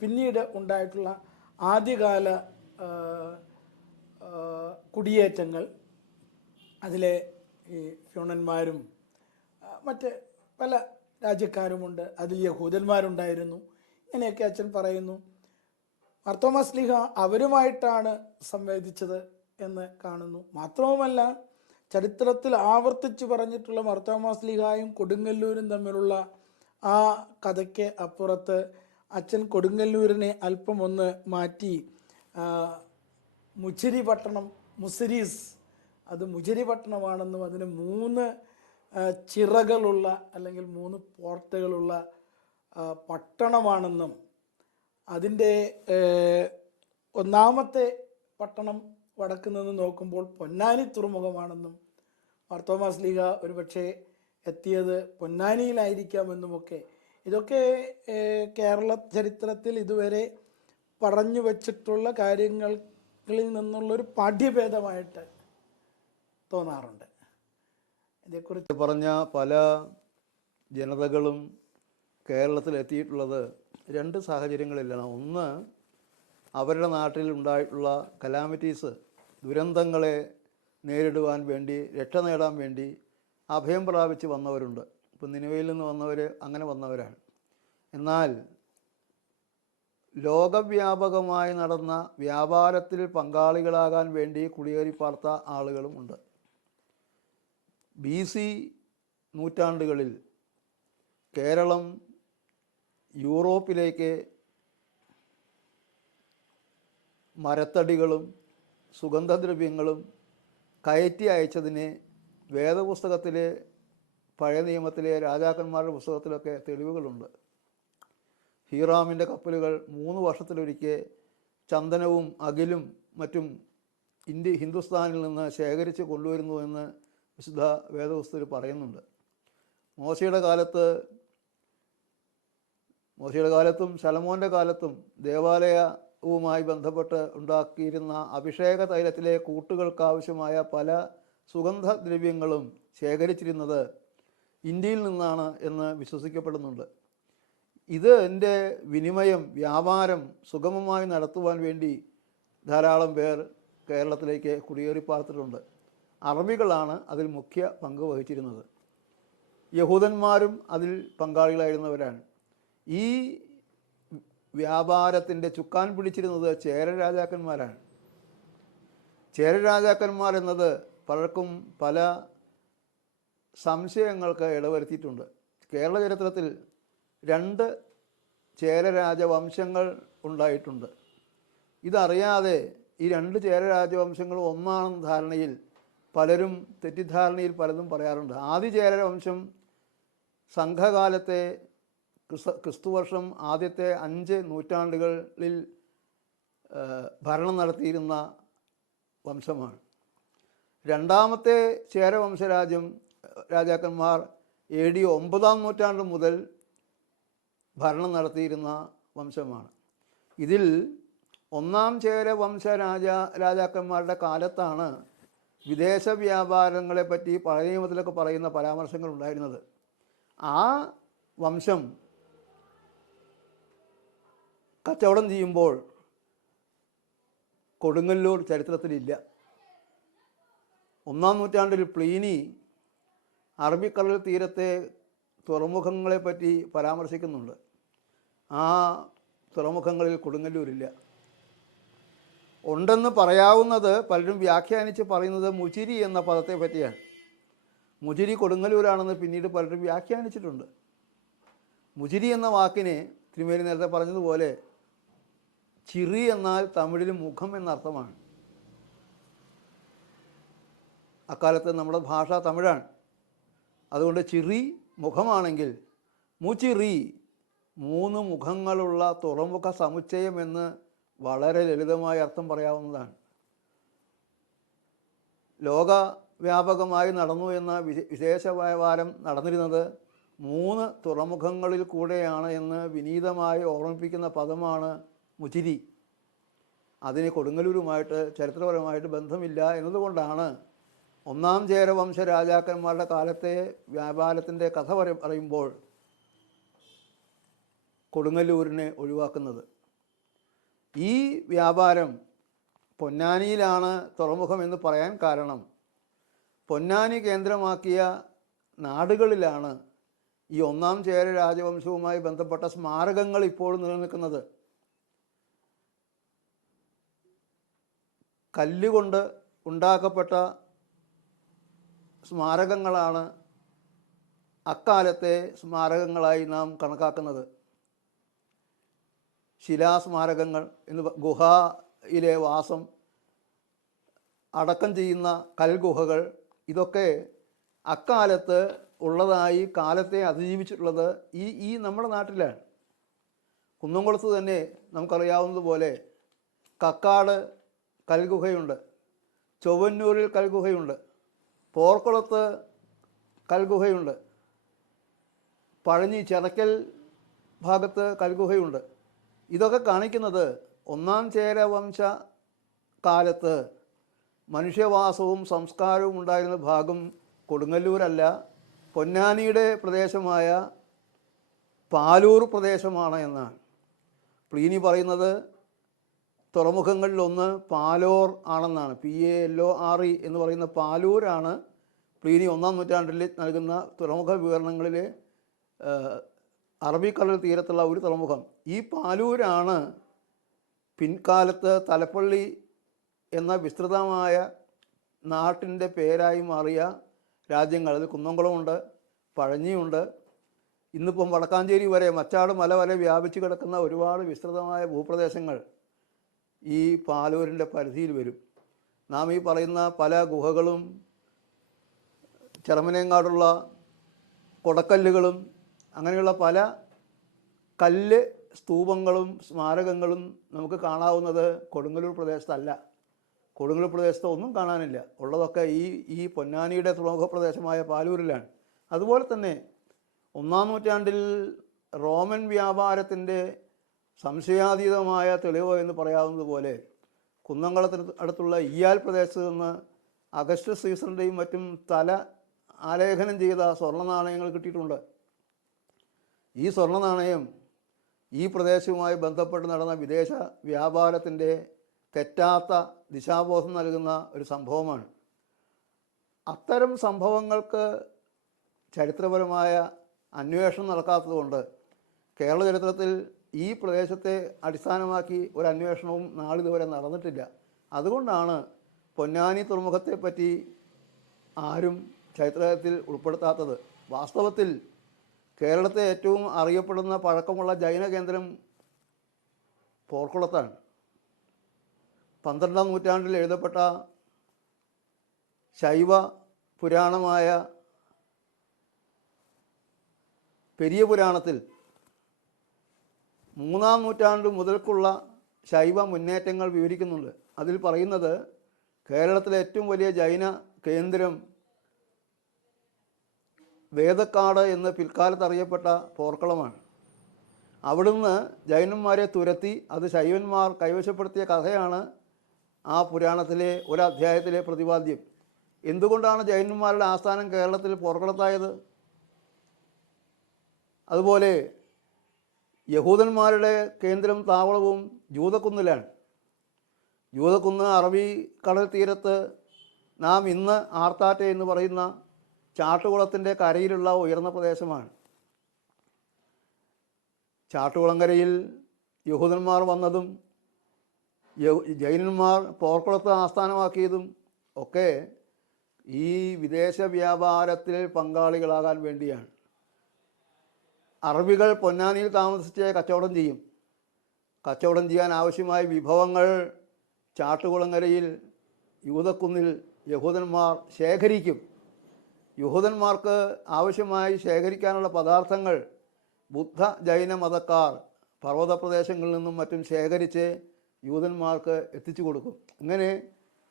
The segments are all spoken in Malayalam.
പിന്നീട് ഉണ്ടായിട്ടുള്ള ആദ്യകാല കുടിയേറ്റങ്ങൾ, അതിലെ ഈ ഫ്യൂണന്മാരും മറ്റ് പല രാജ്യക്കാരുമുണ്ട്, അതിൽ യഹൂദന്മാരുണ്ടായിരുന്നു. ഇങ്ങനെയൊക്കെ അച്ഛൻ പറയുന്നു. മാർത്തോമാ ശ്ലീഹ അവരുമായിട്ടാണ് സംവദിച്ചത് എന്ന് കാണുന്നു. മാത്രവുമല്ല, ചരിത്രത്തിൽ ആവർത്തിച്ച് പറഞ്ഞിട്ടുള്ള മാർത്തോമാ ശ്ലീഹായും കൊടുങ്ങല്ലൂരും തമ്മിലുള്ള ആ കഥയ്ക്ക് അപ്പുറത്ത് അച്ഛൻ കൊടുങ്ങല്ലൂരിനെ അല്പം ഒന്ന് മാറ്റി മുച്ചിരി പട്ടണം, മുസിരീസ്, അത് മുചിരി പട്ടണമാണെന്നും അതിന് 3 ചിറകളുള്ള അല്ലെങ്കിൽ 3 പോർട്ടുകളുള്ള പട്ടണമാണെന്നും അതിൻ്റെ ഒന്നാമത്തെ പട്ടണം വടക്ക് നിന്ന് നോക്കുമ്പോൾ പൊന്നാനി തുറമുഖമാണെന്നും മാർത്തോമാ ശ്ലീഹ ഒരുപക്ഷെ എത്തിയത് പൊന്നാനിയിലായിരിക്കാമെന്നുമൊക്കെ, ഇതൊക്കെ കേരള ചരിത്രത്തിൽ ഇതുവരെ പറഞ്ഞു വച്ചിട്ടുള്ള കാര്യങ്ങളിൽ നിന്നുള്ളൊരു പാഠ്യഭേദമായിട്ട് തോന്നാറുണ്ട്. ഇതേക്കുറിച്ച് പറഞ്ഞ പല ജനതകളും കേരളത്തിൽ എത്തിയിട്ടുള്ളത് 2 സാഹചര്യങ്ങളിലാണ്. ഒന്ന്, അവരുടെ നാട്ടിൽ ഉണ്ടായിട്ടുള്ള കലാമിറ്റീസ്, ദുരന്തങ്ങളെ നേരിടുവാൻ വേണ്ടി, രക്ഷ നേടാൻ വേണ്ടി അഭയം പ്രാപിച്ച് വന്നവരുണ്ട്. ഇപ്പം നിനിവയിൽ നിന്ന് വന്നവർ അങ്ങനെ വന്നവരാണ്. എന്നാൽ ലോകവ്യാപകമായി നടന്ന വ്യാപാരത്തിൽ പങ്കാളികളാകാൻ വേണ്ടി കുടിയേറി പാർത്ത ആളുകളുമുണ്ട്. BC നൂറ്റാണ്ടുകളിൽ കേരളം യൂറോപ്പിലേക്ക് മരത്തടികളും സുഗന്ധദ്രവ്യങ്ങളും കയറ്റി അയച്ചതിന് വേദപുസ്തകത്തിലെ, പഴയ നിയമത്തിലെ, രാജാക്കന്മാരുടെ പുസ്തകത്തിലൊക്കെ തെളിവുകളുണ്ട്. ഹീറാമിൻ്റെ കപ്പലുകൾ 3 വർഷത്തിലൊരിക്കൽ ചന്ദനവും അകിലും മറ്റും ഹിന്ദുസ്ഥാനിൽ നിന്ന് ശേഖരിച്ച് കൊണ്ടുവരുന്നു എന്ന് വിശുദ്ധ വേദപുസ്തകത്തിൽ പറയുന്നുണ്ട്. മോശയുടെ കാലത്തും ശലോമോൻ്റെ കാലത്തും ദേവാലയവുമായി ബന്ധപ്പെട്ട് ഉണ്ടാക്കിയിരുന്ന അഭിഷേക തൈലത്തിലെ കൂട്ടുകൾക്കാവശ്യമായ പല സുഗന്ധദ്രവ്യങ്ങളും ശേഖരിച്ചിരുന്നത് ഇന്ത്യയിൽ നിന്നാണ് എന്ന് വിശ്വസിക്കപ്പെടുന്നുണ്ട്. ഇതിൻ്റെ വിനിമയം, വ്യാപാരം സുഗമമായി നടത്തുവാൻ വേണ്ടി ധാരാളം പേർ കേരളത്തിലേക്ക് കുടിയേറി പാർത്തിട്ടുണ്ട്. അറബികളാണ് അതിൽ മുഖ്യ പങ്ക് വഹിച്ചിരുന്നത്. യഹൂദന്മാരും അതിൽ പങ്കാളികളായിരുന്നവരാണ്. ഈ വ്യാപാരത്തിൻ്റെ ചുക്കാൻ പിടിച്ചിരുന്നത് ചേര രാജാക്കന്മാരാണ്. ചേര രാജാക്കന്മാർ എന്നത് പലർക്കും പല സംശയങ്ങൾക്ക് ഇടവരുത്തിയിട്ടുണ്ട്. കേരള ചരിത്രത്തിൽ 2 ചേര രാജവംശങ്ങൾ ഉണ്ടായിട്ടുണ്ട്. ഇതറിയാതെ ഈ 2 ചേര രാജവംശങ്ങൾ ഒന്നാണെന്ന ധാരണയിൽ പലരും തെറ്റിദ്ധാരണയിൽ പലതും പറയാറുണ്ട്. ആദ്യ ചേര വംശം സംഘകാലത്തെ ക്രിസ്തുവർഷം ആദ്യത്തെ 5 നൂറ്റാണ്ടുകളിൽ ഭരണം നടത്തിയിരുന്ന വംശമാണ്. രണ്ടാമത്തെ ചേരവംശ രാജാക്കന്മാർ AD 9-ാം നൂറ്റാണ്ട് മുതൽ ഭരണം നടത്തിയിരുന്ന വംശമാണ്. ഇതിൽ 1-ാം ചേരവംശ രാജാക്കന്മാരുടെ കാലത്താണ് വിദേശ വ്യാപാരങ്ങളെപ്പറ്റി പഴയ നിയമത്തിലൊക്കെ പറയുന്ന പരാമർശങ്ങൾ ഉണ്ടായിരുന്നത്. ആ വംശം കച്ചവടം ചെയ്യുമ്പോൾ കൊടുങ്ങല്ലൂർ ചരിത്രത്തിലില്ല. 1-ാം നൂറ്റാണ്ടിൽ പ്ലീനി അറബിക്കടൽ തീരത്തെ തുറമുഖങ്ങളെപ്പറ്റി പരാമർശിക്കുന്നുണ്ട്. ആ തുറമുഖങ്ങളിൽ കൊടുങ്ങല്ലൂരില്ല. ഉണ്ടെന്ന് പറയാവുന്നത്, പലരും വ്യാഖ്യാനിച്ച് പറയുന്നത് മുചിരി എന്ന പദത്തെ പറ്റിയാണ്. മുചിരി കൊടുങ്ങല്ലൂരാണെന്ന് പിന്നീട് പലരും വ്യാഖ്യാനിച്ചിട്ടുണ്ട്. മുചിരി എന്ന വാക്കിന് തിരുമേനി നേരത്തെ പറഞ്ഞതുപോലെ ചിറി എന്നാൽ തമിഴിൽ മുഖം എന്നർത്ഥമാണ്. അക്കാലത്ത് നമ്മുടെ ഭാഷ തമിഴാണ്. അതുകൊണ്ട് ചിറി മുഖമാണെങ്കിൽ മുചിറി 3 മുഖങ്ങളുള്ള തുറമുഖ സമുച്ചയം എന്ന് വളരെ ലളിതമായ അർത്ഥം പറയാവുന്നതാണ്. ലോകവ്യാപകമായി നടന്നു എന്ന വിദേശ വ്യാപാരം നടന്നിരുന്നത് 3 തുറമുഖങ്ങളിൽ കൂടെയാണ് എന്ന് വിനീതമായി ഓർമ്മിപ്പിക്കുന്ന പദമാണ് മുചിരി. അതിന് കൊടുങ്ങല്ലൂരുമായിട്ട് ചരിത്രപരമായിട്ട് ബന്ധമില്ല എന്നതുകൊണ്ടാണ് 1-ാം ചേരവംശ രാജാക്കന്മാരുടെ കാലത്തെ വ്യാപാരത്തിൻ്റെ കഥ പറയുമ്പോൾ കൊടുങ്ങല്ലൂരിനെ ഒഴിവാക്കുന്നത്. ഈ വ്യാപാരം പൊന്നാനിയിലാണ് തുറമുഖം എന്ന് പറയാൻ കാരണം പൊന്നാനി കേന്ദ്രമാക്കിയ നാടുകളിലാണ് ഈ ഒന്നാം ചേര രാജവംശവുമായി ബന്ധപ്പെട്ട സ്മാരകങ്ങൾ ഇപ്പോഴും നിലനിൽക്കുന്നത്. കല്ലുകൊണ്ട് ഉണ്ടാക്കപ്പെട്ട സ്മാരകങ്ങളാണ് അക്കാലത്തെ സ്മാരകങ്ങളായി നാം കണക്കാക്കുന്നത്. ശിലാസ്മാരകങ്ങൾ എന്ന് ഗുഹയിലെ വാസം, അടക്കം ചെയ്യുന്ന കൽഗുഹകൾ, ഇതൊക്കെ അക്കാലത്ത് ഉള്ളതായി കാലത്തെ അതിജീവിച്ചിട്ടുള്ളത് ഈ നമ്മുടെ നാട്ടിലാണ്. കുന്നംകുളത്ത് തന്നെ നമുക്കറിയാവുന്നതുപോലെ കക്കാട് കൽഗുഹയുണ്ട്, ചൊവ്വന്നൂരിൽ കൽഗുഹയുണ്ട്, പോർക്കുളത്ത് കൽഗുഹയുണ്ട്, പഴഞ്ഞി ചെറക്കൽ ഭാഗത്ത് കൽഗുഹയുണ്ട്. ഇതൊക്കെ കാണിക്കുന്നത് ഒന്നാം ചേര വംശ കാലത്ത് മനുഷ്യവാസവും സംസ്കാരവും ഉണ്ടായിരുന്ന ഭാഗം കൊടുങ്ങല്ലൂരല്ല, പൊന്നാനിയുടെ പ്രദേശമായ പാലൂർ പ്രദേശമാണ് എന്നാണ്. പ്ലീനി പറയുന്നത് തുറമുഖങ്ങളിലൊന്ന് പാലോർ ആണെന്നാണ്. PALORE എന്ന് പറയുന്ന പാലൂരാണ് പ്ലീനി 1-ാം നൂറ്റാണ്ടിൽ നൽകുന്ന തുറമുഖ വിവരണങ്ങളിലെ അറബിക്കടൽ തീരത്തുള്ള ഒരു തുറമുഖം. ഈ പാലൂരാണ് പിൻകാലത്ത് തലപ്പള്ളി എന്ന വിസ്തൃതമായ നാട്ടിൻ്റെ പേരായി മാറിയ രാജ്യങ്ങൾ. അതിൽ കുന്നംകുളമുണ്ട്, പഴഞ്ഞിയുണ്ട്, ഇന്നിപ്പം വടക്കാഞ്ചേരി വരെ, മച്ചാട് മല വരെ വ്യാപിച്ചു കിടക്കുന്ന ഒരുപാട് വിസ്തൃതമായ ഭൂപ്രദേശങ്ങൾ ഈ പാലൂരിൻ്റെ പരിധിയിൽ വരും. നാം ഈ പറയുന്ന പല ഗുഹകളും ചെറമനേങ്ങാടുള്ള കൊടക്കല്ലുകളും അങ്ങനെയുള്ള പല കല്ല് സ്തൂപങ്ങളും സ്മാരകങ്ങളും നമുക്ക് കാണാവുന്നത് കൊടുങ്ങല്ലൂർ പ്രദേശത്തല്ല. കൊടുങ്ങല്ലൂർ പ്രദേശത്ത് ഒന്നും കാണാനില്ല. ഉള്ളതൊക്കെ ഈ പൊന്നാനിയുടെ തുറമുഖ പ്രദേശമായ പാലൂരിലാണ്. അതുപോലെ തന്നെ 1-ാം നൂറ്റാണ്ടിൽ റോമൻ വ്യാപാരത്തിൻ്റെ സംശയാതീതമായ തെളിവ് എന്ന് പറയാവുന്നതുപോലെ കുന്നംകുളത്തിന് അടുത്തുള്ള ഇയാൽ പ്രദേശത്ത് നിന്ന് അഗസ്റ്റസ് സീസറിൻ്റെയും മറ്റും തല ആലേഖനം ചെയ്ത സ്വർണ്ണ നാണയങ്ങൾ കിട്ടിയിട്ടുണ്ട്. ഈ സ്വർണ്ണ നാണയം ഈ പ്രദേശവുമായി ബന്ധപ്പെട്ട് നടന്ന വിദേശ വ്യാപാരത്തിൻ്റെ തെറ്റാത്ത ദിശാബോധം നൽകുന്ന ഒരു സംഭവമാണ്. അത്തരം സംഭവങ്ങൾക്ക് ചരിത്രപരമായ അന്വേഷണം നടക്കാത്തതുകൊണ്ട് കേരള ചരിത്രത്തിൽ ഈ പ്രദേശത്തെ അടിസ്ഥാനമാക്കി ഒരു അന്വേഷണവും നാളിതുവരെ നടന്നിട്ടില്ല. അതുകൊണ്ടാണ് പൊന്നാനി തുറമുഖത്തെപ്പറ്റി ആരും ചരിത്രത്തിൽ ഉൾപ്പെടുത്താത്തത്. വാസ്തവത്തിൽ കേരളത്തെ ഏറ്റവും അറിയപ്പെടുന്ന പഴക്കമുള്ള ജൈന കേന്ദ്രം പോർക്കുളത്താണ്. 12-ാം നൂറ്റാണ്ടിൽ എഴുതപ്പെട്ട ശൈവ പുരാണമായ പെരിയ പുരാണത്തിൽ 3-ാം നൂറ്റാണ്ട് മുതൽക്കുള്ള ശൈവ മുന്നേറ്റങ്ങൾ വിവരിക്കുന്നുണ്ട്. അതിൽ പറയുന്നത് കേരളത്തിലെ ഏറ്റവും വലിയ ജൈന കേന്ദ്രം വേദക്കാട് എന്ന് പിൽക്കാലത്ത് അറിയപ്പെട്ട പോർക്കുളമാണ്. അവിടുന്ന് ജൈനന്മാരെ തുരത്തി അത് ശൈവന്മാർ കൈവശപ്പെടുത്തിയ കഥയാണ് ആ പുരാണത്തിലെ ഒരധ്യായത്തിലെ പ്രതിപാദ്യം. എന്തുകൊണ്ടാണ് ജൈനന്മാരുടെ ആസ്ഥാനം കേരളത്തിൽ പോർക്കുളത്തായത്? അതുപോലെ യഹൂദന്മാരുടെ കേന്ദ്രം താവളവും ജൂതക്കുന്നിലാണ്. ജൂതക്കുന്ന് അറബി കടൽ തീരത്ത് നാം ഇന്ന് ആർത്താറ്റ എന്ന് പറയുന്ന ചാട്ടുകുളത്തിൻ്റെ കരയിലുള്ള ഉയർന്ന പ്രദേശമാണ്. ചാട്ടുകുളങ്കരയിൽ യഹൂദന്മാർ വന്നതും ജൈനന്മാർ പോർക്കുളത്ത് ആസ്ഥാനമാക്കിയതും ഒക്കെ ഈ വിദേശ വ്യാപാരത്തിൽ പങ്കാളികളാകാൻ വേണ്ടിയാണ്. അറബികൾ പൊന്നാനിയിൽ താമസിച്ച് കച്ചവടം ചെയ്യും. കച്ചവടം ചെയ്യാൻ ആവശ്യമായ വിഭവങ്ങൾ ചാട്ടുകുളങ്ങരയിൽ യൂതക്കുന്നിൽ യഹൂദന്മാർ ശേഖരിക്കും. യഹൂദന്മാർക്ക് ആവശ്യമായി ശേഖരിക്കാനുള്ള പദാർത്ഥങ്ങൾ ബുദ്ധ ജൈന മതക്കാർ പർവ്വത പ്രദേശങ്ങളിൽ നിന്നും മറ്റും ശേഖരിച്ച് യൂതന്മാർക്ക് എത്തിച്ചു കൊടുക്കും. ഇങ്ങനെ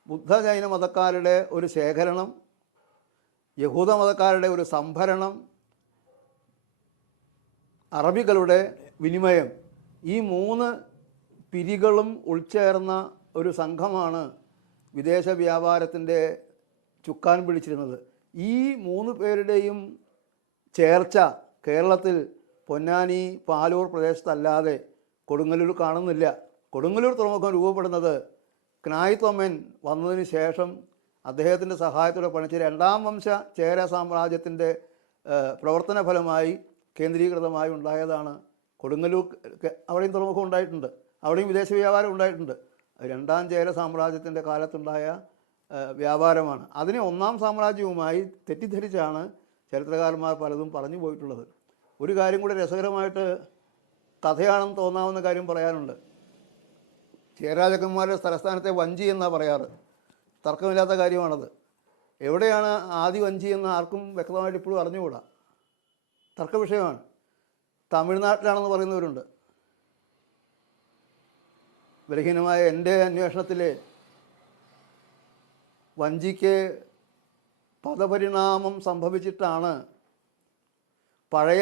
ബുദ്ധ ജൈന മതക്കാരുടെ ഒരു ശേഖരണം, യഹൂദ മതക്കാരുടെ ഒരു സംഭരണം, അറബികളുടെ വിനിമയം, ഈ 3 പിരികളും ഉൾച്ചേർന്ന ഒരു സംഘമാണ് വിദേശ വ്യാപാരത്തിൻ്റെ ചുക്കാൻ പിടിച്ചിരുന്നത്. ഈ 3 പേരുടെയും ചേർച്ച കേരളത്തിൽ പൊന്നാനി പാലൂർ പ്രദേശത്തല്ലാതെ കൊടുങ്ങല്ലൂർ കാണുന്നില്ല. കൊടുങ്ങല്ലൂർ തുറമുഖം രൂപപ്പെടുന്നത് ക്നായ് തൊമ്മൻ വന്നതിന് ശേഷം അദ്ദേഹത്തിൻ്റെ സഹായത്തോടെ പണിച്ച രണ്ടാം വംശ ചേര സാമ്രാജ്യത്തിൻ്റെ പ്രവർത്തന ഫലമായി കേന്ദ്രീകൃതമായി ഉണ്ടായതാണ്. കൊടുങ്ങല്ലൂർ അവിടെയും തുറമുഖം ഉണ്ടായിട്ടുണ്ട്, അവിടെയും വിദേശ വ്യാപാരം ഉണ്ടായിട്ടുണ്ട്. രണ്ടാം ചേര സാമ്രാജ്യത്തിൻ്റെ കാലത്തുണ്ടായ വ്യാപാരമാണ്. അതിനെ ഒന്നാം സാമ്രാജ്യവുമായി തെറ്റിദ്ധരിച്ചാണ് ചരിത്രകാരന്മാർ പലതും പറഞ്ഞു പോയിട്ടുള്ളത്. ഒരു കാര്യം കൂടെ രസകരമായിട്ട് കഥയാണെന്ന് തോന്നാവുന്ന കാര്യം പറയാനുണ്ട്. ചേരരാജാക്കന്മാരുടെ തലസ്ഥാനത്തെ വഞ്ചി എന്നാണ് പറയാറ്. തർക്കമില്ലാത്ത കാര്യമാണത്. എവിടെയാണ് ആദി വഞ്ചി എന്ന് ആർക്കും വ്യക്തമായിട്ട് ഇപ്പോഴും അറിഞ്ഞുകൂടാ, തർക്ക വിഷയമാണ്. തമിഴ്നാട്ടിലാണെന്ന് പറയുന്നവരുണ്ട്. ബലഹീനമായ എൻ്റെ അന്വേഷണത്തിൽ വഞ്ചിക്ക് പദപരിണാമം സംഭവിച്ചിട്ടാണ് പഴയ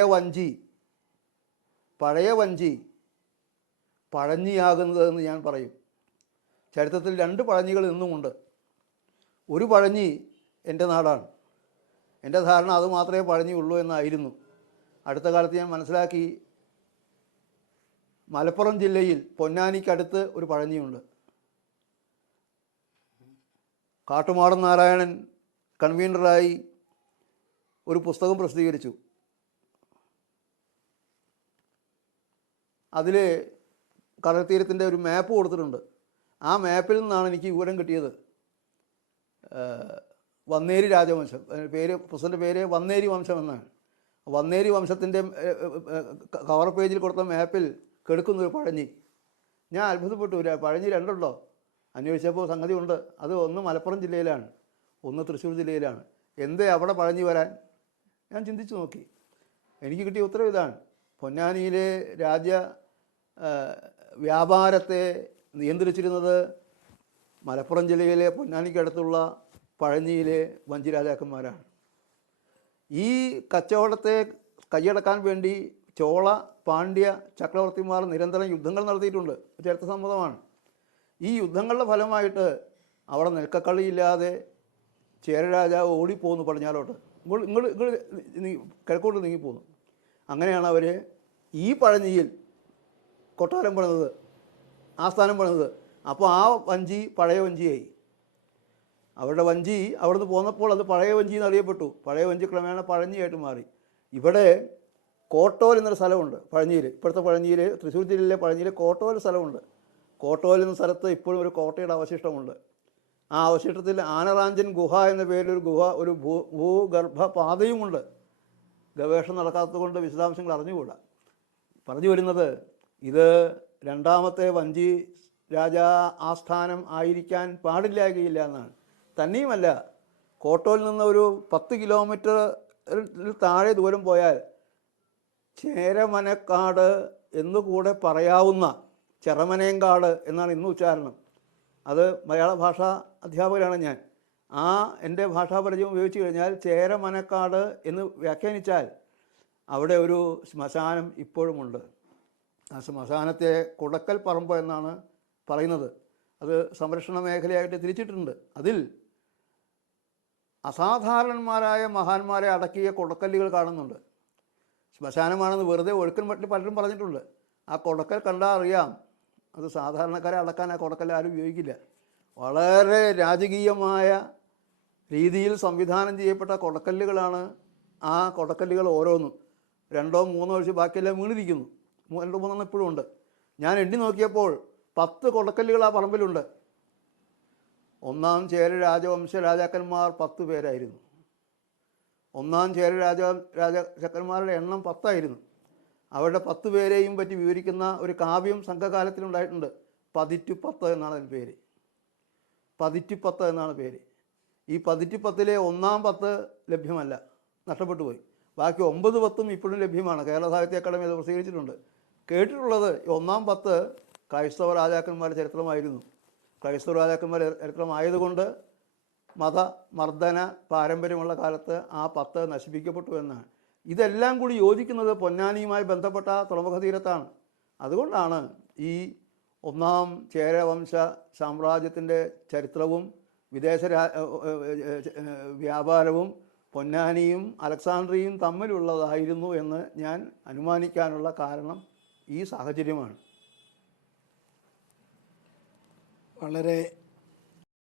വഞ്ചി പഴഞ്ഞിയാകുന്നതെന്ന് ഞാൻ പറയും. ചരിത്രത്തിൽ രണ്ട് പഴഞ്ഞികൾ ഇന്നുമുണ്ട്. ഒരു പഴഞ്ഞി എൻ്റെ നാടാണ്. എൻ്റെ ധാരണ അത് മാത്രമേ പഴഞ്ഞിയുള്ളൂ എന്നായിരുന്നു. അടുത്ത കാലത്ത് ഞാൻ മനസ്സിലാക്കി, മലപ്പുറം ജില്ലയിൽ പൊന്നാനിക്കടുത്ത് ഒരു പഴഞ്ഞിയുണ്ട്. കാട്ടുമാടൻ നാരായണൻ കൺവീനറായി ഒരു പുസ്തകം പ്രസിദ്ധീകരിച്ചു. അതിൽ കടൽത്തീരത്തിൻ്റെ ഒരു മാപ്പ് കൊടുത്തിട്ടുണ്ട്. ആ മാപ്പിൽ നിന്നാണ് എനിക്ക് വിവരം കിട്ടിയത്. വന്നേരി രാജവംശം, പുസ്തകത്തിൻ്റെ പേര് വന്നേരി വംശം എന്നാണ്. വന്നേരി വംശത്തിൻ്റെ കവർ പേജിൽ കൊടുത്ത മാപ്പിൽ കിടക്കുന്നൊരു പഴഞ്ഞി. ഞാൻ അത്ഭുതപ്പെട്ടു. പഴഞ്ഞി രണ്ടുണ്ടോ? അന്വേഷിച്ചപ്പോൾ സംഗതി ഉണ്ട്. അത് ഒന്ന് മലപ്പുറം ജില്ലയിലാണ്, ഒന്ന് തൃശ്ശൂർ ജില്ലയിലാണ്. എന്തേ അവിടെ പഴഞ്ഞി വരാൻ? ഞാൻ ചിന്തിച്ചു നോക്കി. എനിക്ക് കിട്ടിയ ഉത്തരവ് ഇതാണ്. പൊന്നാനിയിലെ രാജ്യ വ്യാപാരത്തെ നിയന്ത്രിച്ചിരുന്നത് മലപ്പുറം ജില്ലയിലെ പൊന്നാനിക്കടുത്തുള്ള പഴഞ്ഞിയിലെ വഞ്ചി രാജാക്കന്മാരാണ്. ഈ കച്ചവടത്തെ കൈയടക്കാൻ വേണ്ടി ചോള, പാണ്ഡ്യ ചക്രവർത്തിമാർ നിരന്തരം യുദ്ധങ്ങൾ നടത്തിയിട്ടുണ്ട്. ചരിത്രസമ്മതമാണ്. ഈ യുദ്ധങ്ങളുടെ ഫലമായിട്ട് അവിടെ നെൽക്കക്കളിയില്ലാതെ ചേരരാജാവ് ഓടിപ്പോകുന്നു പടിഞ്ഞാറോട്ട്. ഇങ്ങോട്ട് കിഴക്കോട്ട് നീങ്ങിപ്പോന്നു. അങ്ങനെയാണ് അവർ ഈ പഴഞ്ഞിയിൽ കൊട്ടാരം പണിതത്, ആസ്ഥാനം പണിതത്. അപ്പോൾ ആ വഞ്ചി പഴയ വഞ്ചിയായി. അവരുടെ വഞ്ചി അവിടുന്ന് പോന്നപ്പോൾ അത് പഴയ വഞ്ചി എന്നറിയപ്പെട്ടു. പഴയ വഞ്ചി ക്രമേണ പഴഞ്ഞിയായിട്ട് മാറി. ഇവിടെ കോട്ടോൽ എന്നൊരു സ്ഥലമുണ്ട് പഴഞ്ഞിയിൽ. ഇപ്പോഴത്തെ പഴഞ്ഞിയിൽ, തൃശ്ശൂർ ജില്ലയിലെ പഴഞ്ഞിയിൽ കോട്ടോൽ സ്ഥലമുണ്ട്. കോട്ടോൽ എന്ന സ്ഥലത്ത് ഇപ്പോഴും ഒരു കോട്ടയുടെ അവശിഷ്ടമുണ്ട്. ആ അവശിഷ്ടത്തിൽ ആനറാഞ്ചൻ ഗുഹ എന്ന പേരിലൊരു ഒരു ഭൂഗർഭ പാതയുമുണ്ട്. ഗവേഷണം നടക്കാത്തത് കൊണ്ട് വിശദാംശങ്ങൾ അറിഞ്ഞുകൂടാ. പറഞ്ഞു വരുന്നത്, ഇത് രണ്ടാമത്തെ വഞ്ചി രാജാ ആസ്ഥാനം ആയിരിക്കാൻ പാടില്ലാകുകയില്ല എന്നാണ്. തന്നെയുമല്ല, കോട്ടോയിൽ നിന്ന് ഒരു 10 കിലോമീറ്റർ താഴെ ദൂരം പോയാൽ ചേരമനക്കാട് എന്നുകൂടെ പറയാവുന്ന, ചെറമനേങ്കാട് എന്നാണ് ഇന്ന് ഉച്ചാരണം. അത് മലയാള ഭാഷാ അധ്യാപകനാണ് ഞാൻ. എൻ്റെ ഭാഷാപരിചയം ഉപയോഗിച്ച് കഴിഞ്ഞാൽ ചേരമനക്കാട് എന്ന് വ്യാഖ്യാനിച്ചാൽ അവിടെ ഒരു ശ്മശാനം ഇപ്പോഴുമുണ്ട്. ആ ശ്മശാനത്തെ കുടക്കൽ പറമ്പ് എന്നാണ് പറയുന്നത്. അത് സംരക്ഷണ മേഖലയായിട്ട് തിരിച്ചിട്ടുണ്ട്. അതിൽ അസാധാരണന്മാരായ മഹാന്മാരെ അടക്കിയ കുടക്കല്ലുകൾ കാണുന്നുണ്ട്. ശ്മശാനമാണെന്ന് വെറുതെ ഒഴുക്കൻ മട്ടിൽ പലരും പറഞ്ഞിട്ടുണ്ട്. ആ കുടക്കൽ കണ്ടാൽ അറിയാം, അത് സാധാരണക്കാരെ അടക്കാൻ ആ കുടക്കല്ല് ആരും ഉപയോഗിക്കില്ല. വളരെ രാജകീയമായ രീതിയിൽ സംവിധാനം ചെയ്യപ്പെട്ട കുടക്കല്ലുകളാണ് ആ കുടക്കല്ലുകൾ ഓരോന്നും. 2 or 3 ഒഴിച്ച് ബാക്കിയെല്ലാം വീണിരിക്കുന്നു. 2 or 3 ഇപ്പോഴും ഉണ്ട്. ഞാൻ എണ്ണി നോക്കിയപ്പോൾ 10 കുടക്കല്ലുകൾ ആ പറമ്പിലുണ്ട്. ഒന്നാം ചേര രാജവംശ രാജാക്കന്മാർ 10 പേരായിരുന്നു. ഒന്നാം ചേര രാജാക്കന്മാരുടെ എണ്ണം 10 ആയിരുന്നു. അവരുടെ 10 പേരെയും പറ്റി വിവരിക്കുന്ന ഒരു കാവ്യം സംഘകാലത്തിലുണ്ടായിട്ടുണ്ട്. 10 എന്നാണ് അതിന് പേര്. 10 എന്നാണ് പേര്. ഈ 10 ഒന്നാം 10 ലഭ്യമല്ല, നഷ്ടപ്പെട്ടു പോയി. ബാക്കി 9 10 ഇപ്പോഴും ലഭ്യമാണ്. കേരള സാഹിത്യ അക്കാദമി അത് പ്രസിദ്ധീകരിച്ചിട്ടുണ്ട്. കേട്ടിട്ടുള്ളത് ഒന്നാം 10 ക്രൈസ്തവ രാജാക്കന്മാരുടെ ചരിത്രമായിരുന്നു. ക്രൈസ്തവ രാജാക്കന്മാരുടെ ചരിത്രമായതുകൊണ്ട് മതമർദ്ദന പാരമ്പര്യമുള്ള കാലത്ത് ആ 10 നശിപ്പിക്കപ്പെട്ടു എന്നാണ്. ഇതെല്ലാം കൂടി യോജിക്കുന്നത് പൊന്നാനിയുമായി ബന്ധപ്പെട്ട തുറമുഖ തീരത്താണ്. അതുകൊണ്ടാണ് ഈ ഒന്നാം ചേരവംശ സാമ്രാജ്യത്തിൻ്റെ ചരിത്രവും വിദേശ വ്യാപാരവും പൊന്നാനിയും അലക്സാണ്ട്രിയയും തമ്മിലുള്ളതായിരുന്നു എന്ന് ഞാൻ അനുമാനിക്കാനുള്ള കാരണം ഈ സാഹചര്യമാണ്. വളരെ